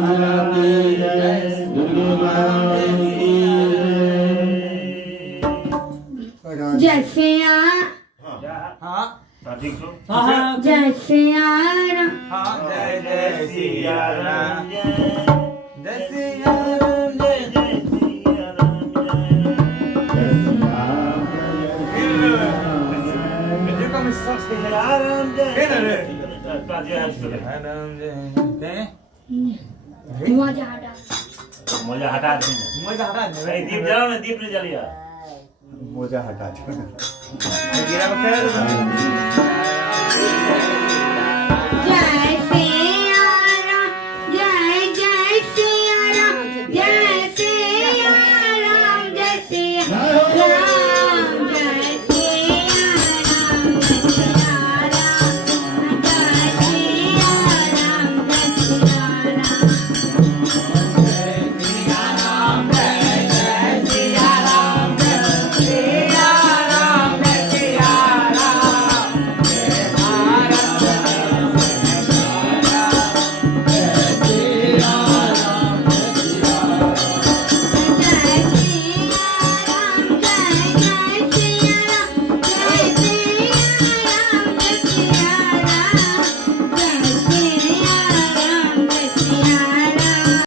महाराज की जय, दुर्गे माता की जय। जय सिया हाँ ठीक लो हाँ हाँ जय सिया राम हाँ जय जय सिया राम जय जय सिया राम जय जय Siya Ram Jadi kami saksi Siya Ram जय Kena deh. मजा हटा दे मजा हटा भाई दीप जलाओ ना दीप नहीं जलिया मजा हटा दो गिरा बकर जय